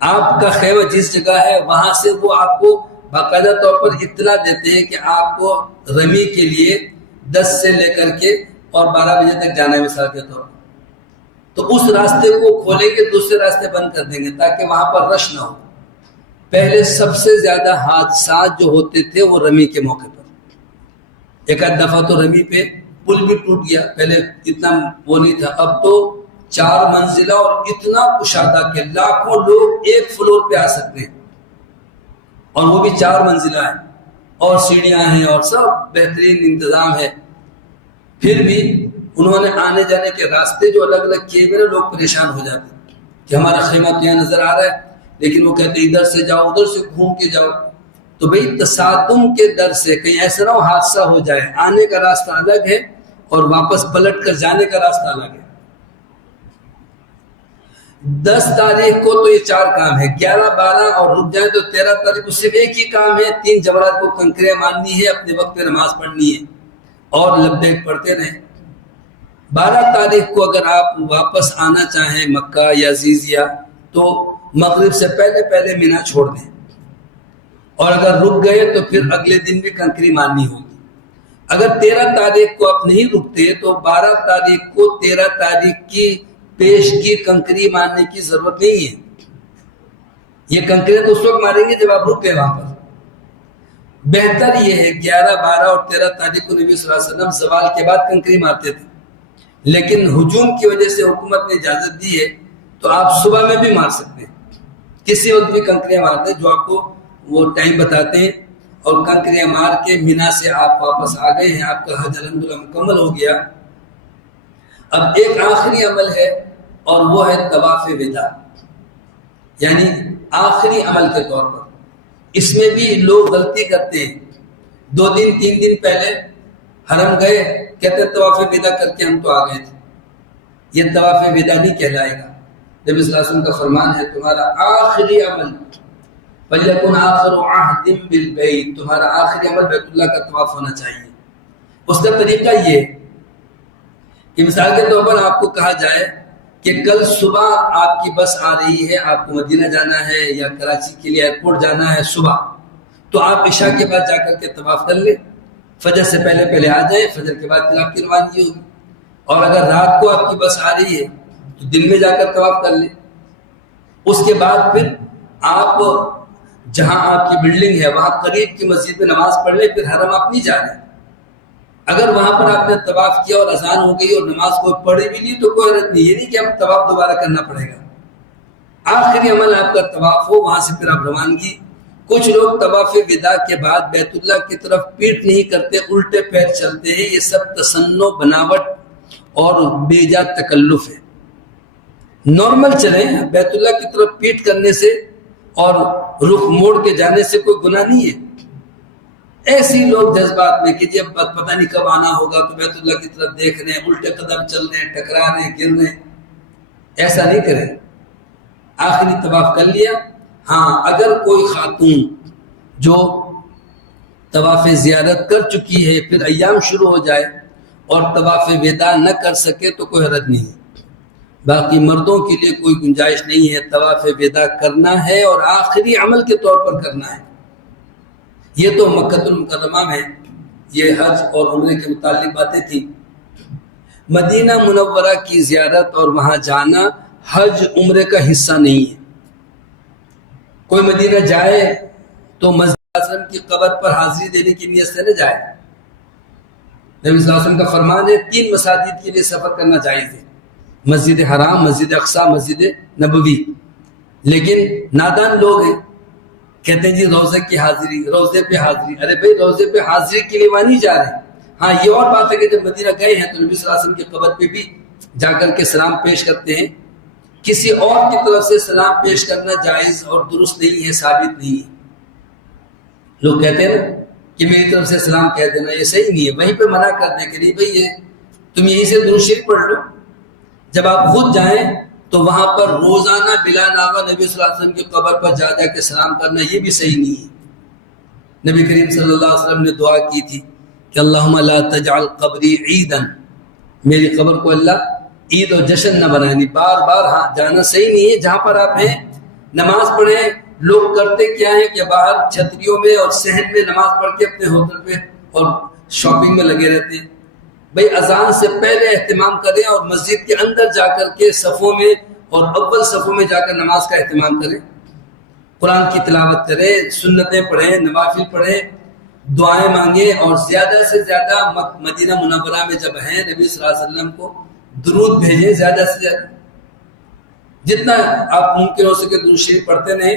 آپ کا خیمہ جس جگہ ہے وہاں سے وہ آپ کو باقاعدہ طور پر اطلاع دیتے ہیں کہ آپ کو رمی کے لیے 10 سے لے کر کے اور 12 بجے تک جانا ہے، مثال کے طور پر، تو اس راستے کو کھولیں گے، دوسرے راستے بند کر دیں گے تاکہ وہاں پر رش نہ ہو۔ پہلے سب سے زیادہ حادثات جو ہوتے تھے وہ رمی کے موقع پر، ایک آدھ دفعہ تو رمی پہ پل بھی ٹوٹ گیا، پہلے اتنا وہ نہیں تھا، اب تو 4 منزلہ اور اتنا کشادہ کہ لاکھوں لوگ ایک فلور پہ آ سکتے ہیں، اور وہ بھی 4 منزلہ ہیں، اور سیڑھیاں ہیں اور سب بہترین انتظام ہے۔ پھر بھی انہوں نے آنے جانے کے راستے جو الگ الگ کیے ہوئے، لوگ پریشان ہو جاتے کہ ہمارا خیمہ تو یہاں نظر آ رہا ہے، لیکن وہ کہتے ادھر سے جاؤ، ادھر سے گھوم کے جاؤ، تو بھئی تصادم کے در سے کہیں ایسا نہ ہو حادثہ ہو جائے، آنے کا راستہ الگ ہے اور واپس پلٹ کر جانے کا راستہ الگ ہے۔ 10 تاریخ کو تو یہ 4 کام ہے، 11، 12 اور رک جائیں تو 13 تاریخ کو صرف ایک ہی کام ہے، 3 جمرات کو کنکریاں مارنی ہے، اپنے وقت پہ نماز پڑھنی ہے اور لبیک پڑھتے رہیں۔ 12 تاریخ کو اگر آپ واپس آنا چاہیں مکہ یا عزیزیہ تو مغرب سے پہلے پہلے مینا چھوڑ دیں، اور اگر رک گئے تو پھر اگلے دن بھی کنکری مارنی ہوگی۔ اگر 13 تاریخ کو آپ نہیں رکتے تو 12 تاریخ کو 13 تاریخ کی پیش کی کنکری مارنے کی ضرورت نہیں ہے، یہ کنکریاں تو اس وقت ماریں گے جب آپ رک گئے وہاں پر۔ بہتر یہ ہے 11، 12 اور 13 تاریخ کو نبی صلی اللہ علیہ وسلم زوال کے بعد کنکری مارتے تھے، لیکن ہجوم کی وجہ سے حکومت نے اجازت دی ہے تو آپ صبح میں بھی مار سکتے ہیں، کسی وقت بھی کنکریاں مارتے ہیں، جو آپ کو وہ ٹائم بتاتے ہیں، اور کنکریاں مار کے مینا سے آپ واپس آ گئے ہیں، آپ کا حج الحمدللہ مکمل ہو گیا۔ اب ایک آخری عمل ہے اور وہ ہے طواف وداع، یعنی آخری عمل کے طور پر۔ اس میں بھی لوگ غلطی کرتے ہیں، 2 دن 3 دن پہلے حرم گئے، کہتے ہیں طواف وداع کر کے ہم تو آ گئے تھے، یہ طواف وداع نہیں کہلائے گا۔ نبی صلی اللہ علیہ وسلم کا فرمان ہے تمہارا آخری عمل فَلْيَكُنْ آخِرُ عَهْدٍ بِالْبَيْتِ، تمہارا آخری عمل بیت اللہ کا طواف ہونا چاہیے۔ اس کا طریقہ یہ کہ مثال کے طور پر آپ کو کہا جائے کہ کل صبح آپ کی بس آ رہی ہے، آپ کو مدینہ جانا ہے یا کراچی کے لیے ایئرپورٹ جانا ہے صبح، تو آپ عشاء کے بعد جا کر کے طواف کر لیں، فجر سے پہلے پہلے آ جائیں، فجر کے بعد پھر آپ کی روانگی ہوگی۔ اور اگر رات کو آپ کی بس آ رہی ہے تو دن میں جا کر طواف کر لیں، اس کے بعد پھر آپ جہاں آپ کی بلڈنگ ہے وہاں قریب کی مسجد میں نماز پڑھ لیں، پھر حرم آپ نہیں جا رہے. اگر وہاں پر آپ نے طواف کیا اور اذان ہو گئی اور نماز کو پڑھی بھی لی تو کوئی حرج نہیں. یہ نہیں کہ اب طواف دوبارہ کرنا پڑے گا. آخری عمل آپ کا طواف ہو، وہاں سے پھر آپ روانگی. کچھ لوگ طواف وداع کے بعد بیت اللہ کی طرف پیٹ نہیں کرتے، الٹے پیر چلتے ہیں. یہ سب تصنع، بناوٹ اور بے جا تکلف ہے. نارمل چلیں، بیت اللہ کی طرف پیٹ کرنے سے اور رخ موڑ کے جانے سے کوئی گناہ نہیں ہے. ایسی لوگ جذبات میں کہ جب پتہ نہیں کب آنا ہوگا تو بیت اللہ کی طرف دیکھ رہے ہیں، الٹے قدم چل رہے ہیں، ٹکرا رہے ہیں، گر رہے ہیں. ایسا نہیں کریں. آخری طواف کر لیا. ہاں اگر کوئی خاتون جو طواف زیارت کر چکی ہے پھر ایام شروع ہو جائے اور طواف وداع نہ کر سکے تو کوئی حرج نہیں. باقی مردوں کے لیے کوئی گنجائش نہیں ہے. طواف وداع کرنا ہے اور آخری عمل کے طور پر کرنا ہے. یہ تو مکہ المکرمہ میں یہ حج اور عمرے کے متعلق باتیں تھیں. مدینہ منورہ کی زیارت اور وہاں جانا حج عمرے کا حصہ نہیں ہے. کوئی مدینہ جائے تو مسجد اعظم کی قبر پر حاضری دینے کی نیت سے نہ جائے. نبی صلی اللہ علیہ وسلم کا فرمان ہے 3 مساجد کے لیے سفر کرنا جائز ہے: مسجد حرام، مسجد اقصی، مسجد نبوی. لیکن نادان لوگ ہیں، کہتے ہیں جی روزے کی حاضری، روزے پہ حاضری. ارے بھائی روزے پہ حاضری کے لیے وہاں نہیں جا رہے. ہاں یہ اور بات ہے کہ جب مدینہ گئے ہیں تو نبی صلی اللہ علیہ وسلم کی قبر پہ بھی جا کر کے سلام پیش کرتے ہیں. کسی اور کی طرف سے سلام پیش کرنا جائز اور درست نہیں ہے، ثابت نہیں ہے. لوگ کہتے ہیں نا کہ میری طرف سے سلام کہہ دینا، یہ صحیح نہیں ہے. وہیں پہ منع کر دیں کہ نہیں بھائی یہ تم یہیں سے درود شریف پڑھ لو. جب آپ خود جائیں تو وہاں پر روزانہ بلا ناغہ نبی صلی اللہ علیہ وسلم کی قبر پر جا جا کے سلام کرنا یہ بھی صحیح نہیں ہے. نبی کریم صلی اللہ علیہ وسلم نے دعا کی تھی کہ اللہم لا تجعل قبری عیدا، میری قبر کو اللہ عید اور جشن نہ بنانی. بار بار ہاں جانا صحیح نہیں ہے. جہاں پر آپ ہیں نماز پڑھیں. لوگ کرتے کیا ہے کہ باہر چھتریوں میں اور صحن میں نماز پڑھ کے اپنے ہوٹل پہ اور شاپنگ میں لگے رہتے ہیں. بھئی اذان سے پہلے اہتمام کریں اور مسجد کے اندر جا کر کے صفوں میں اور اول صفوں میں جا کر نماز کا اہتمام کریں. قرآن کی تلاوت کریں، سنتیں پڑھیں، نوافل پڑھیں، دعائیں مانگیں اور زیادہ سے زیادہ مدینہ منورہ میں جب ہیں نبی صلی اللہ علیہ وسلم کو درود بھیجیں. زیادہ سے زیادہ جتنا آپ ممکن ہو سکے درود شریف پڑھتے رہیں.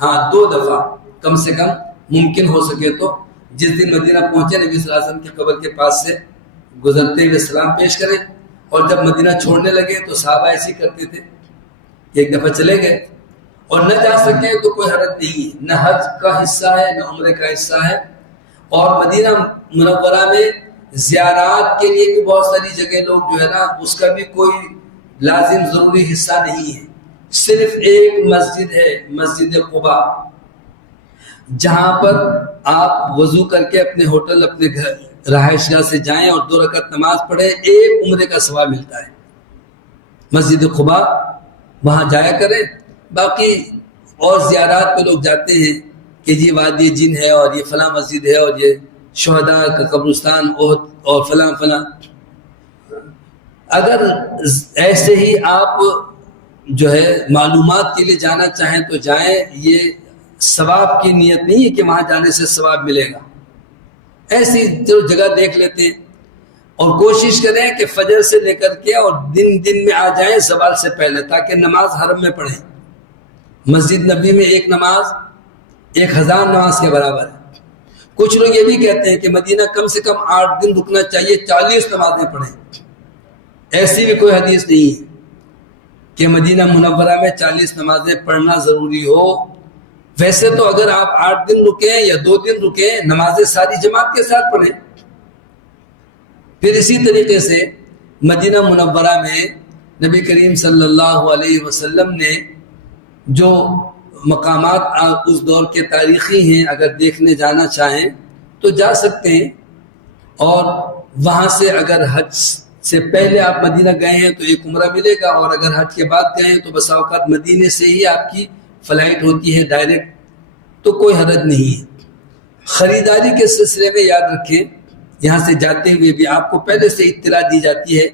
ہاں 2 دفعہ کم سے کم ممکن ہو سکے تو جس دن مدینہ پہنچے نبی صلی اللہ علیہ وسلم کی قبر کے پاس سے گزرتے ہوئے سلام پیش کریں. اور جب مدینہ چھوڑنے لگے تو صحابہ ایسے کرتے تھے کہ ایک دفعہ چلے گئے اور نہ جا سکے تو کوئی حرج نہیں. نہ حج کا حصہ ہے نہ عمرے کا حصہ ہے. اور مدینہ منورہ میں زیارات کے لیے بھی بہت ساری جگہ لوگ جو ہے نا اس کا بھی کوئی لازم ضروری حصہ نہیں ہے. صرف ایک مسجد ہے، مسجد قباء، جہاں پر آپ وضو کر کے اپنے ہوٹل، اپنے گھر، رہائش گاہ سے جائیں اور 2 رکعت نماز پڑھیں، 1 عمرے کا ثواب ملتا ہے. مسجد قباء وہاں جایا کریں. باقی اور زیارات پہ لوگ جاتے ہیں کہ جی وادی جن ہے اور یہ فلاں مسجد ہے اور یہ شہداء کا قبرستان اور فلاں فلاں. اگر ایسے ہی آپ جو ہے معلومات کے لیے جانا چاہیں تو جائیں. یہ ثواب کی نیت نہیں ہے کہ وہاں جانے سے ثواب ملے گا. ایسی جو جگہ دیکھ لیتے ہیں اور کوشش کریں کہ فجر سے لے کر کے اور دن میں آ جائیں زوال سے پہلے، تاکہ نماز حرم میں پڑھیں. مسجد نبی میں 1 نماز 1000 نماز کے برابر ہے. کچھ لوگ یہ بھی کہتے ہیں کہ مدینہ کم سے کم 8 دن رکنا چاہیے، 40 نمازیں پڑھیں. ایسی بھی کوئی حدیث نہیں ہے کہ مدینہ منورہ میں 40 نمازیں پڑھنا ضروری ہو. ویسے تو اگر آپ 8 دن رکیں یا 2 دن رکیں، نمازیں ساری جماعت کے ساتھ پڑھیں. پھر اسی طریقے سے مدینہ منورہ میں نبی کریم صلی اللہ علیہ وسلم نے جو مقامات اس دور کے تاریخی ہیں اگر دیکھنے جانا چاہیں تو جا سکتے ہیں. اور وہاں سے اگر حج سے پہلے آپ مدینہ گئے ہیں تو 1 عمرہ ملے گا، اور اگر حج کے بعد گئے ہیں تو بسا اوقات مدینے سے ہی آپ کی فلائٹ ہوتی ہے ڈائریکٹ، تو کوئی حرج نہیں ہے. خریداری کے سلسلے میں یاد رکھیں، یہاں سے جاتے ہوئے بھی آپ کو پہلے سے اطلاع دی جاتی ہے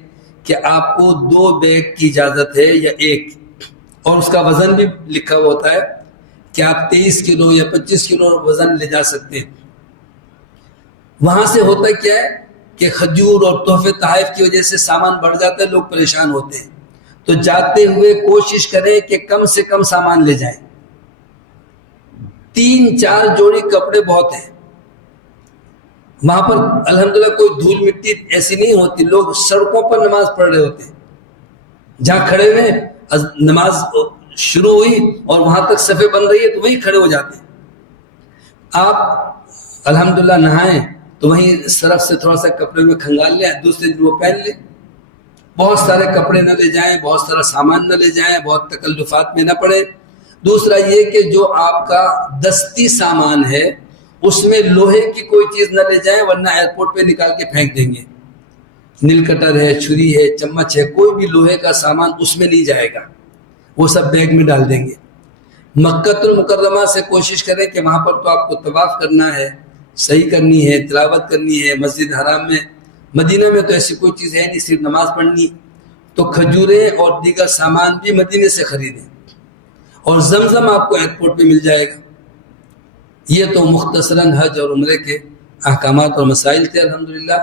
کہ آپ کو 2 بیگ کی اجازت ہے یا 1، اور اس کا وزن بھی لکھا ہوا ہوتا ہے کہ آپ 23 کلو یا 25 کلو وزن لے جا سکتے ہیں. وہاں سے ہوتا کیا ہے کہ کھجور اور تحفے تحائف کی وجہ سے سامان بڑھ جاتا ہے, لوگ پریشان ہوتے ہیں. تو جاتے ہوئے کوشش کریں کہ کم سے کم سامان لے جائیں. 3-4 جوڑی کپڑے بہت ہیں. وہاں پر الحمدللہ کوئی دھول مٹی ایسی نہیں ہوتی, لوگ سڑکوں پر نماز پڑھ رہے ہوتے ہیں. جہاں کھڑے ہوئے نماز شروع ہوئی اور وہاں تک صفیں بن رہی ہے تو وہیں کھڑے ہو جاتے ہیں. آپ الحمدللہ نہائیں تو وہیں سرف سے تھوڑا سا کپڑے میں کھنگال لیں, دوسرے دن وہ پہن لیں. بہت سارے کپڑے نہ لے جائیں, بہت سارا سامان نہ لے جائیں, بہت تکلفات میں نہ پڑے. دوسرا یہ کہ جو آپ کا دستی سامان ہے اس میں لوہے کی کوئی چیز نہ لے جائیں, ورنہ ایئرپورٹ پہ نکال کے پھینک دیں گے. نیل کٹر ہے, چھری ہے, چمچ ہے, کوئی بھی لوہے کا سامان اس میں نہیں جائے گا, وہ سب بیگ میں ڈال دیں گے. مکہ المکرمہ سے کوشش کریں کہ وہاں پر تو آپ کو طواف کرنا ہے, صحیح کرنی ہے, تلاوت کرنی ہے. مسجد حرام میں, مدینہ میں تو ایسی کوئی چیز ہے نہیں, صرف نماز پڑھنی. تو کھجوریں اور دیگر سامان بھی مدینے سے خریدیں, اور زمزم آپ کو ایئرپورٹ پہ مل جائے گا. یہ تو مختصراً حج اور عمرے کے احکامات اور مسائل تھے الحمدللہ.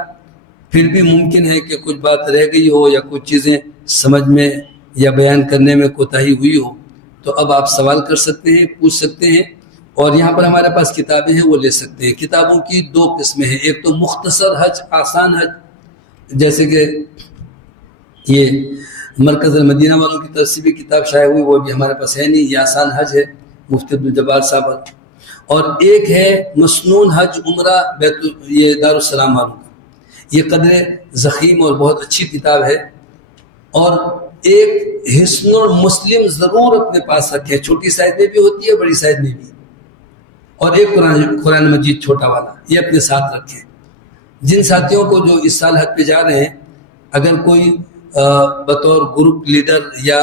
پھر بھی ممکن ہے کہ کچھ بات رہ گئی ہو یا کچھ چیزیں سمجھ میں یا بیان کرنے میں کوتاہی ہوئی ہو, تو اب آپ سوال کر سکتے ہیں, پوچھ سکتے ہیں. اور یہاں پر ہمارے پاس کتابیں ہیں, وہ لے سکتے ہیں. کتابوں کی 2 قسمیں ہیں, ایک تو مختصر حج, آسان حج, جیسے کہ یہ مرکز المدینہ والوں کی طرف سے بھی کتاب شائع ہوئی, وہ بھی ہمارے پاس ہے نہیں. یہ آسان حج ہے, مفتی عبدالجبار صاحب. اور ایک ہے مسنون حج عمرہ یہ دارالسلام والوں کا. یہ قدر ضخیم اور بہت اچھی کتاب ہے. اور ایک حسن المسلم ضرور اپنے پاس رکھیں, چھوٹی سائز میں بھی ہوتی ہے, بڑی سائز میں بھی. اور ایک قرآن مجید چھوٹا والا, یہ اپنے ساتھ رکھیں. جن ساتھیوں کو جو اس سال حج پہ جا رہے ہیں, اگر کوئی بطور گروپ لیڈر یا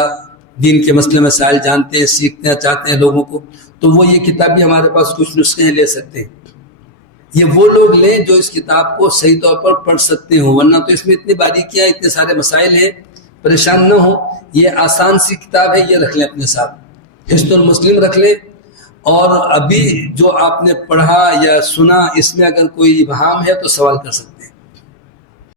دین کے مسئلے مسائل جانتے ہیں, سیکھنا چاہتے ہیں لوگوں کو, تو وہ یہ کتاب بھی ہمارے پاس کچھ نسخے ہیں, لے سکتے ہیں. یہ وہ لوگ لیں جو اس کتاب کو صحیح طور پر پڑھ سکتے ہوں, ورنہ تو اس میں اتنی باریکیاں, اتنے سارے مسائل ہیں, پریشان نہ ہو. یہ آسان سی کتاب ہے, یہ رکھ لیں اپنے ساتھ. حسن المسلم رکھ لیں. اور ابھی جو آپ نے پڑھا یا سنا, اس میں اگر کوئی ابہام ہے تو سوال کر سکتے ہیں.